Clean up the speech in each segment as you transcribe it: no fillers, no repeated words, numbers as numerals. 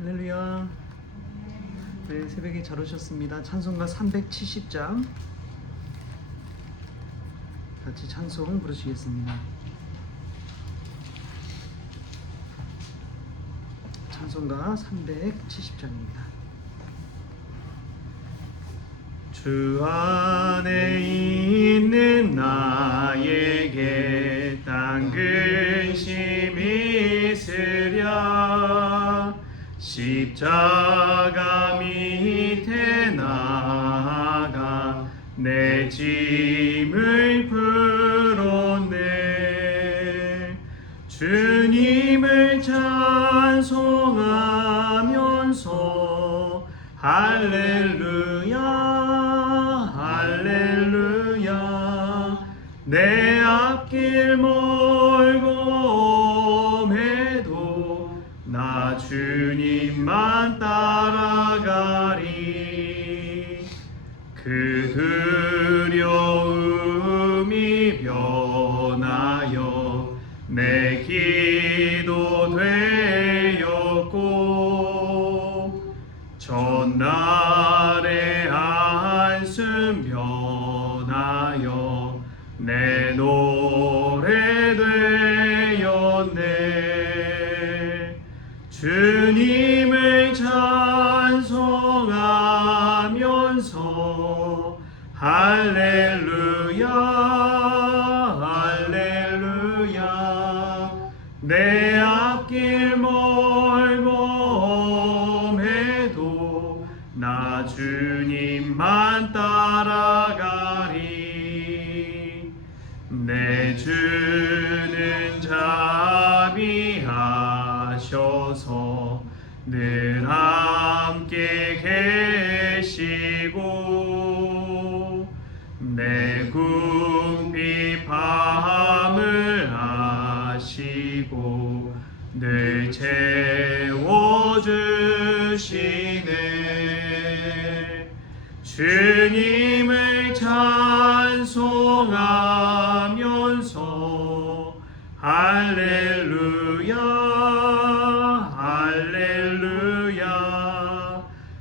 할렐루야. 네, 새벽에 잘 오셨습니다. 찬송가 370장 같이 찬송 부르시겠습니다. 찬송가 370장입니다. 주 안에 있는 나에게 딴 근심 있으랴. 십자가 밑에 나아가 내 짐을 풀었네. 주님을 찬송하면서 할렐루야 할렐루야. 내 앞길 멀고 해도 나 주님만 따라가리. 그 두려움이 변하여 내 기도 되었고, 전날의 한숨 변하여 내 노래 되었네. 주님을 찬송하면서 할렐루야 할렐루야. 내 앞길 멀고 해도 나 주님만 따라가리. 내 주는 자비하셔서 늘 함께 계시고, 내 궁핍함을 아시고 늘 채워주시네. 주님을 찬송하면서 할렐루야 할렐루야.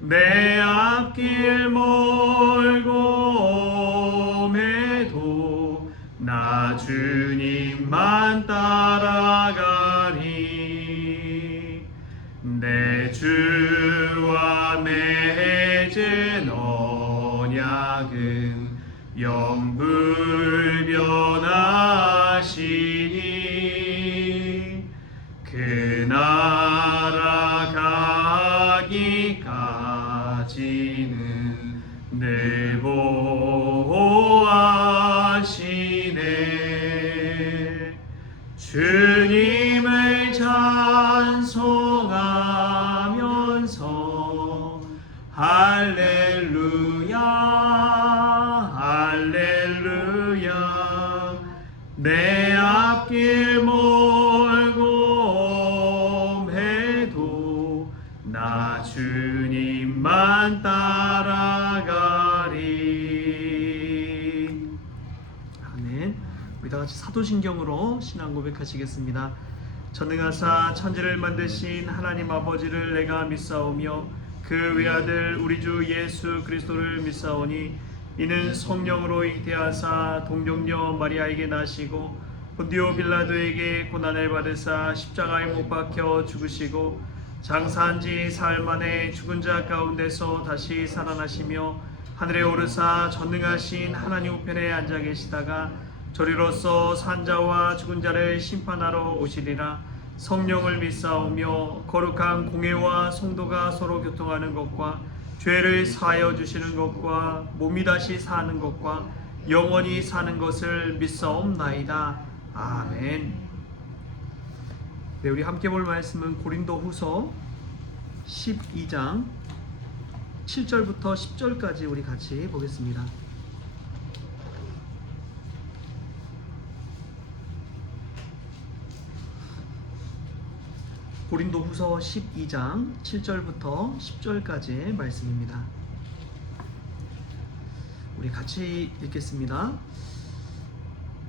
내 앞길 멀고 해도 나 주님만 따라가리. 내 주와 맺은 언약은 영불변하시니, 그 나라 가기까지는 늘 보호하시네. 주님을 찬송하면서 할렐루야 할렐루야. 내 앞길 멀고 해도 나 주님만 따라가리. 아멘. 우리 다 같이 사도신경으로 신앙 고백하시겠습니다. 전능하사 천지를 만드신 하나님 아버지를 내가 믿사오며 그 외아들 우리 주 예수 그리스도를 믿사오니, 이는 성령으로 잉태하사 동정녀 마리아에게 나시고 본디오 빌라도에게 고난을 받으사 십자가에 못 박혀 죽으시고 장사한 지 사흘 만에 죽은 자 가운데서 다시 살아나시며 하늘에 오르사 전능하신 하나님 우편에 앉아 계시다가 저리로서 산자와 죽은 자를 심판하러 오시리라. 성령을 믿사오며 거룩한 공회와 성도가 서로 교통하는 것과 죄를 사하여 주시는 것과 몸이 다시 사는 것과 영원히 사는 것을 믿사옵나이다. 아멘. 네, 우리 함께 볼 말씀은 고린도후서 12장 7절부터 10절까지 우리 같이 보겠습니다. 고린도후서 12장 7절부터 10절까지의 말씀입니다. 우리 같이 읽겠습니다.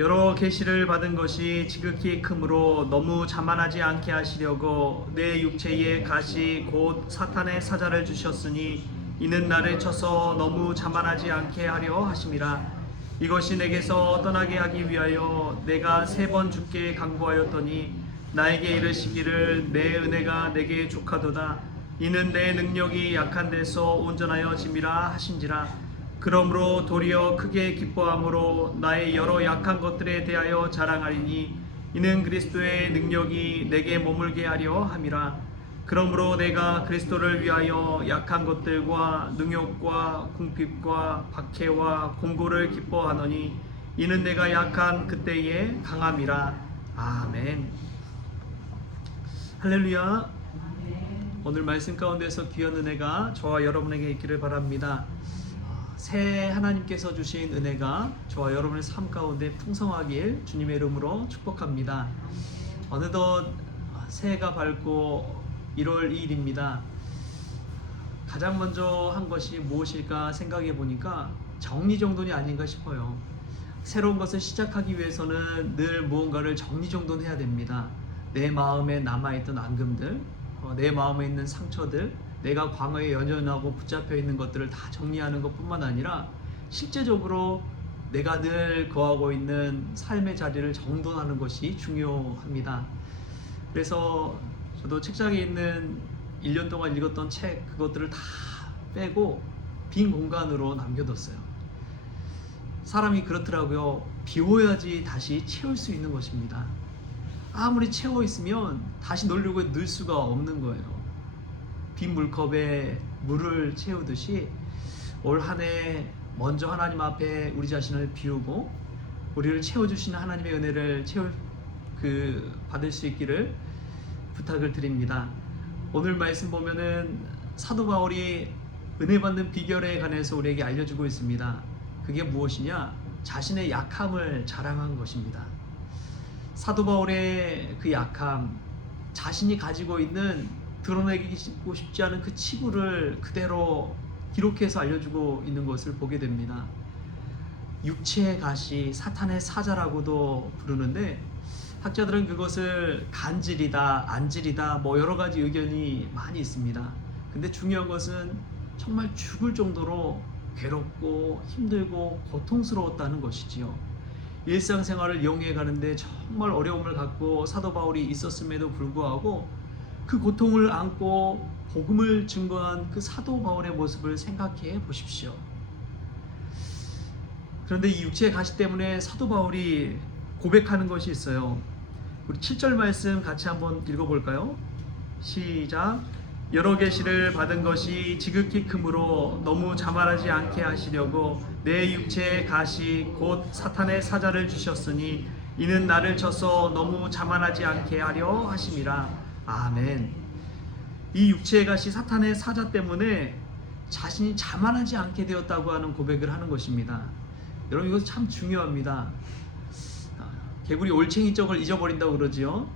여러 계시를 받은 것이 지극히 크므로 너무 자만하지 않게 하시려고 내 육체의 가시 곧 사탄의 사자를 주셨으니 이는 나를 쳐서 너무 자만하지 않게 하려 하심이라. 이것이 내게서 떠나게 하기 위하여 내가 3번 주께 간구하였더니 나에게 이르시기를 내 은혜가 내게 족하도다. 이는 내 능력이 약한 데서 온전하여 짐이라 하신지라. 그러므로 도리어 크게 기뻐함으로 나의 여러 약한 것들에 대하여 자랑하리니 이는 그리스도의 능력이 내게 머물게 하려 함이라. 그러므로 내가 그리스도를 위하여 약한 것들과 능욕과 궁핍과 박해와 공고를 기뻐하노니 이는 내가 약한 그때의 강함이라. 아멘. 할렐루야. 오늘 말씀 가운데서 귀한 은혜가 저와 여러분에게 있기를 바랍니다. 새 하나님께서 주신 은혜가 저와 여러분의 삶 가운데 풍성하길 주님의 이름으로 축복합니다. 어느덧 새해가 밝고 1월 2일입니다. 가장 먼저 한 것이 무엇일까 생각해 보니까 정리정돈이 아닌가 싶어요. 새로운 것을 시작하기 위해서는 늘 무언가를 정리정돈해야 됩니다. 내 마음에 남아있던 앙금들, 내 마음에 있는 상처들, 내가 과거에 연연하고 붙잡혀 있는 것들을 다 정리하는 것뿐만 아니라 실제적으로 내가 늘 거하고 있는 삶의 자리를 정돈하는 것이 중요합니다. 그래서 저도 책장에 있는 1년 동안 읽었던 책 그것들을 다 빼고 빈 공간으로 남겨뒀어요. 사람이 그렇더라고요. 비워야지 다시 채울 수 있는 것입니다. 아무리 채워 있으면 다시 넣으려고 넣을 수가 없는 거예요. 빈 물컵에 물을 채우듯이 올 한 해 먼저 하나님 앞에 우리 자신을 비우고 우리를 채워주시는 하나님의 은혜를 받을 수 있기를 부탁을 드립니다. 오늘 말씀 보면은 사도 바울이 은혜 받는 비결에 관해서 우리에게 알려주고 있습니다. 그게 무엇이냐? 자신의 약함을 자랑한 것입니다. 사도 바울의 그 약함, 자신이 가지고 있는 드러내고 싶지 않은 그 치부를 그대로 기록해서 알려주고 있는 것을 보게 됩니다. 육체의 가시, 사탄의 사자라고도 부르는데 학자들은 그것을 간질이다, 안질이다 여러 가지 의견이 많이 있습니다. 근데 중요한 것은 정말 죽을 정도로 괴롭고 힘들고 고통스러웠다는 것이지요. 일상생활을 영위해 가는데 정말 어려움을 갖고 사도 바울이 있었음에도 불구하고 그 고통을 안고 복음을 증거한 그 사도 바울의 모습을 생각해 보십시오. 그런데 이 육체의 가시 때문에 사도 바울이 고백하는 것이 있어요. 우리 7절 말씀 같이 한번 읽어볼까요? 시작. 여러 계시를 받은 것이 지극히 크므로 너무 자만하지 않게 하시려고 내 육체의 가시 곧 사탄의 사자를 주셨으니 이는 나를 쳐서 너무 자만하지 않게 하려 하심이라. 아멘. 이 육체의 가시 사탄의 사자 때문에 자신이 자만하지 않게 되었다고 하는 고백을 하는 것입니다. 여러분 이것 참 중요합니다. 개구리 올챙이 쪽을 잊어버린다고 그러지요.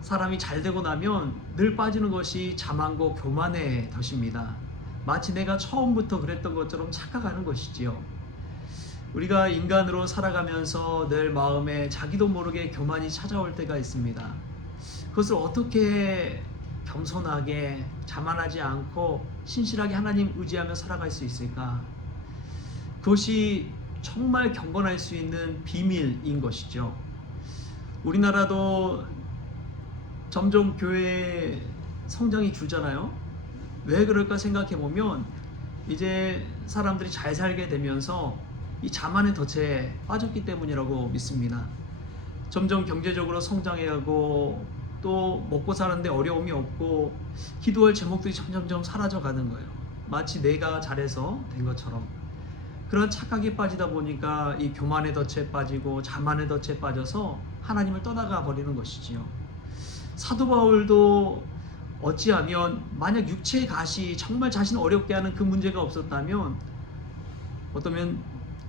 사람이 잘 되고 나면 늘 빠지는 것이 자만고 교만의 덫입니다. 마치 내가 처음부터 그랬던 것처럼 착각하는 것이지요. 우리가 인간으로 살아가면서 늘 마음에 자기도 모르게 교만이 찾아올 때가 있습니다. 그것을 어떻게 겸손하게 자만하지 않고 신실하게 하나님 의지하며 살아갈 수 있을까? 그것이 정말 경건할 수 있는 비밀인 것이죠. 우리나라도 점점 교회 성장이 줄잖아요. 왜 그럴까 생각해 보면 이제 사람들이 잘 살게 되면서 이 자만의 덫에 빠졌기 때문이라고 믿습니다. 점점 경제적으로 성장해가고 또 먹고 사는데 어려움이 없고 기도할 제목들이 점점점 사라져 가는 거예요. 마치 내가 잘해서 된 것처럼. 그런 착각에 빠지다 보니까 이 교만의 덫에 빠지고 자만의 덫에 빠져서 하나님을 떠나가 버리는 것이지요. 사도 바울도 어찌하면 만약 육체의 가시 정말 자신을 어렵게 하는 그 문제가 없었다면 어쩌면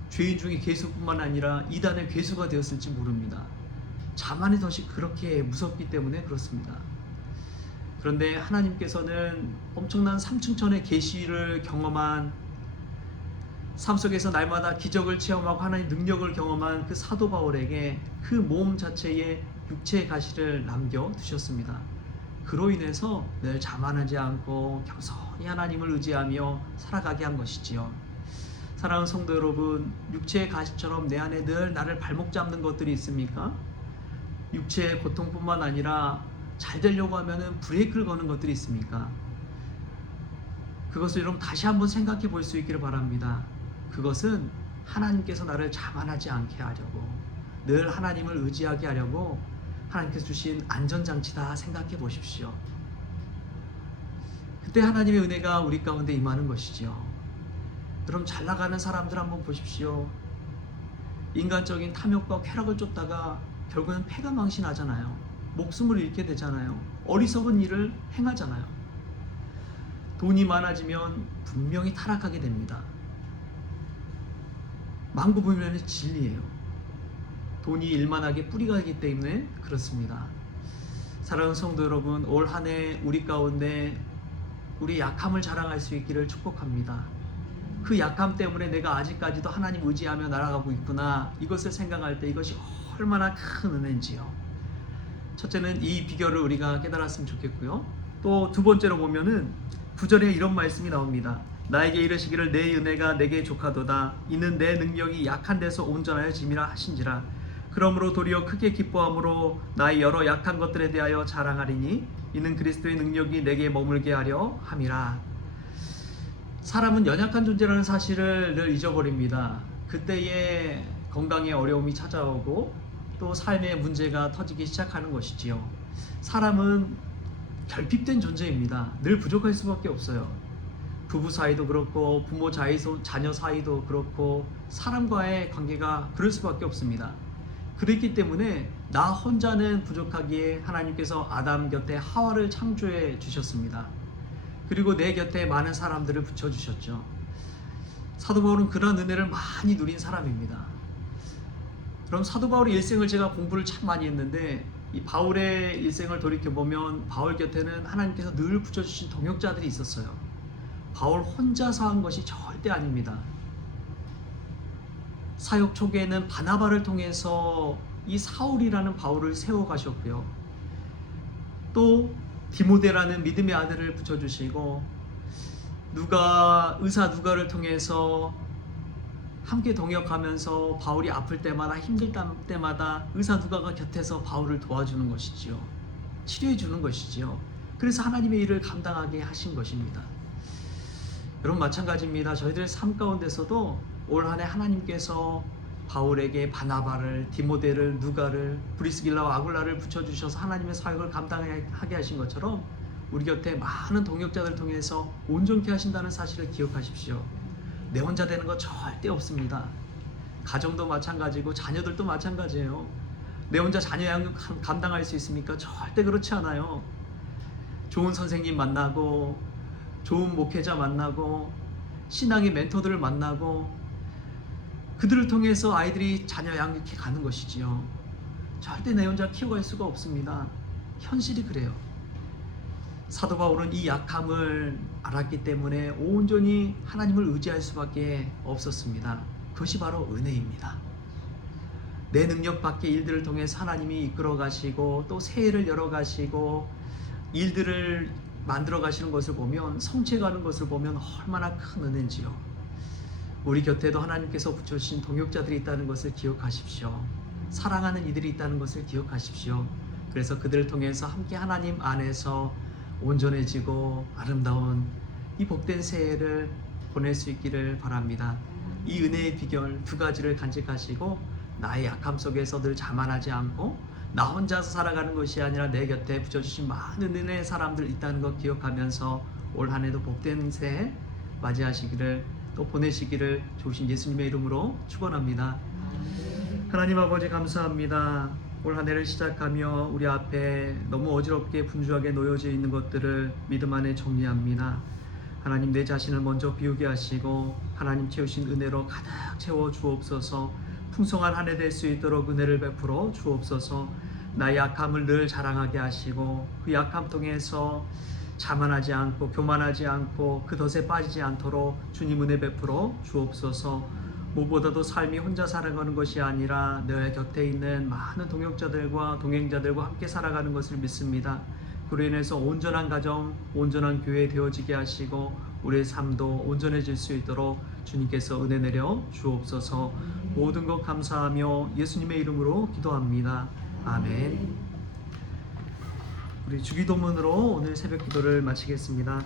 죄인 중에 괴수뿐만 아니라 이단의 괴수가 되었을지 모릅니다. 자만의 덫이 그렇게 무섭기 때문에 그렇습니다. 그런데 하나님께서는 엄청난 삼층천의 계시를 경험한 삶 속에서 날마다 기적을 체험하고 하나님의 능력을 경험한 그 사도 바울에게 그 몸 자체에 육체의 가시를 남겨두셨습니다. 그로 인해서 늘 자만하지 않고 겸손히 하나님을 의지하며 살아가게 한 것이지요. 사랑하는 성도 여러분, 육체의 가시처럼 내 안에 늘 나를 발목 잡는 것들이 있습니까? 육체의 고통뿐만 아니라 잘 되려고 하면은 브레이크를 거는 것들이 있습니까? 그것을 여러분 다시 한번 생각해 볼 수 있기를 바랍니다. 그것은 하나님께서 나를 자만하지 않게 하려고, 늘 하나님을 의지하게 하려고 하나님께서 주신 안전장치다 생각해 보십시오. 그때 하나님의 은혜가 우리 가운데 임하는 것이죠. 여러분, 잘 나가는 사람들 한번 보십시오. 인간적인 탐욕과 쾌락을 쫓다가 결국은 패가 망신하잖아요. 목숨을 잃게 되잖아요. 어리석은 일을 행하잖아요. 돈이 많아지면 분명히 타락하게 됩니다. 만구불면의 진리예요. 돈이 일만하게 뿌리가 있기 때문에 그렇습니다. 사랑하는 성도 여러분, 올 한 해 우리 가운데 우리 약함을 자랑할 수 있기를 축복합니다. 그 약함 때문에 내가 아직까지도 하나님 의지하며 날아가고 있구나, 이것을 생각할 때 이것이 얼마나 큰 은혜인지요. 첫째는 이 비결을 우리가 깨달았으면 좋겠고요. 또 두 번째로 보면은 9절에 이런 말씀이 나옵니다. 나에게 이르시기를 내 은혜가 내게 족하도다. 이는 내 능력이 약한 데서 온전하여 짐이라 하신지라. 그러므로 도리어 크게 기뻐함으로 나의 여러 약한 것들에 대하여 자랑하리니 이는 그리스도의 능력이 내게 머물게 하려 함이라. 사람은 연약한 존재라는 사실을 늘 잊어버립니다. 그때에 건강에 어려움이 찾아오고 또 삶의 문제가 터지기 시작하는 것이지요. 사람은 결핍된 존재입니다. 늘 부족할 수밖에 없어요. 부부 사이도 그렇고 부모 자녀 사이도 그렇고 사람과의 관계가 그럴 수밖에 없습니다. 그렇기 때문에 나 혼자는 부족하기에 하나님께서 아담 곁에 하와를 창조해 주셨습니다. 그리고 내 곁에 많은 사람들을 붙여주셨죠. 사도 바울은 그런 은혜를 많이 누린 사람입니다. 그럼 사도 바울의 일생을 제가 공부를 참 많이 했는데, 이 바울의 일생을 돌이켜보면 바울 곁에는 하나님께서 늘 붙여주신 동역자들이 있었어요. 바울 혼자서 한 것이 절대 아닙니다. 사역 초기에는 바나바를 통해서 이 사울이라는 바울을 세워가셨고요. 또 디모데라는 믿음의 아들을 붙여주시고, 의사 누가를 통해서 함께 동역하면서 바울이 아플 때마다 힘들 때마다 의사 누가가 곁에서 바울을 도와주는 것이지요. 치료해 주는 것이지요. 그래서 하나님의 일을 감당하게 하신 것입니다. 여러분, 마찬가지입니다. 저희들의 삶 가운데서도 올 한 해 하나님께서 바울에게 바나바를, 디모데를, 누가를, 브리스길라와 아굴라를 붙여주셔서 하나님의 사역을 감당하게 하신 것처럼 우리 곁에 많은 동역자들을 통해서 온전케 하신다는 사실을 기억하십시오. 내 혼자 되는 거 절대 없습니다. 가정도 마찬가지고 자녀들도 마찬가지예요. 내 혼자 자녀 양육 감당할 수 있습니까? 절대 그렇지 않아요. 좋은 선생님 만나고, 좋은 목회자 만나고, 신앙의 멘토들을 만나고, 그들을 통해서 아이들이 자녀 양육해 가는 것이지요. 절대 내 혼자 키워갈 수가 없습니다. 현실이 그래요. 사도 바울은 이 약함을 알았기 때문에 온전히 하나님을 의지할 수밖에 없었습니다. 그것이 바로 은혜입니다. 내 능력 밖의 일들을 통해서 하나님이 이끌어 가시고 또 새해를 열어 가시고 일들을 만들어 가시는 것을 보면, 성취해가는 것을 보면 얼마나 큰 은혜인지요. 우리 곁에도 하나님께서 붙여주신 동역자들이 있다는 것을 기억하십시오. 사랑하는 이들이 있다는 것을 기억하십시오. 그래서 그들을 통해서 함께 하나님 안에서 온전해지고 아름다운 이 복된 새해를 보낼 수 있기를 바랍니다. 이 은혜의 비결 두 가지를 간직하시고, 나의 약함 속에서 늘 자만하지 않고 나 혼자서 살아가는 것이 아니라 내 곁에 붙여주신 많은 은혜의 사람들 있다는 것 기억하면서 올 한 해도 복된 새해 맞이하시기를, 또 보내시기를 주신 예수님의 이름으로 축원합니다. 하나님 아버지, 감사합니다. 올 한 해를 시작하며 우리 앞에 너무 어지럽게 분주하게 놓여져 있는 것들을 믿음 안에 정리합니다. 하나님, 내 자신을 먼저 비우게 하시고 하나님 채우신 은혜로 가득 채워 주옵소서. 풍성한 한 해 될 수 있도록 은혜를 베풀어 주옵소서. 나의 약함을 늘 자랑하게 하시고 그 약함 통해서 자만하지 않고 교만하지 않고 그 덫에 빠지지 않도록 주님 은혜 베풀어 주옵소서. 무엇보다도 삶이 혼자 살아가는 것이 아니라 내 곁에 있는 많은 동역자들과 동행자들과 함께 살아가는 것을 믿습니다. 그로 인해서 온전한 가정, 온전한 교회 되어지게 하시고 우리의 삶도 온전해질 수 있도록 주님께서 은혜 내려 주옵소서. 모든 것 감사하며 예수님의 이름으로 기도합니다. 아멘. 우리 주기도문으로 오늘 새벽 기도를 마치겠습니다.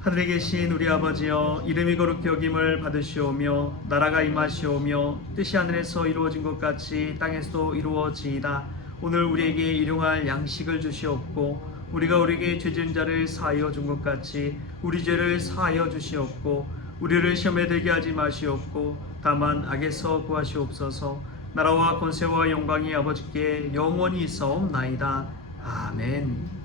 하늘에 계신 우리 아버지여, 이름이 거룩히 여김을 받으시오며 나라가 임하시오며 뜻이 하늘에서 이루어진 것 같이 땅에서도 이루어지이다. 오늘 우리에게 일용할 양식을 주시옵고 우리가 우리에게 죄 지은 자를 사하여 준 것 같이 우리 죄를 사하여 주시옵고 우리를 시험에 들게 하지 마시옵고 다만 악에서 구하시옵소서. 나라와 권세와 영광이 아버지께 영원히 있사옵나이다. 아멘.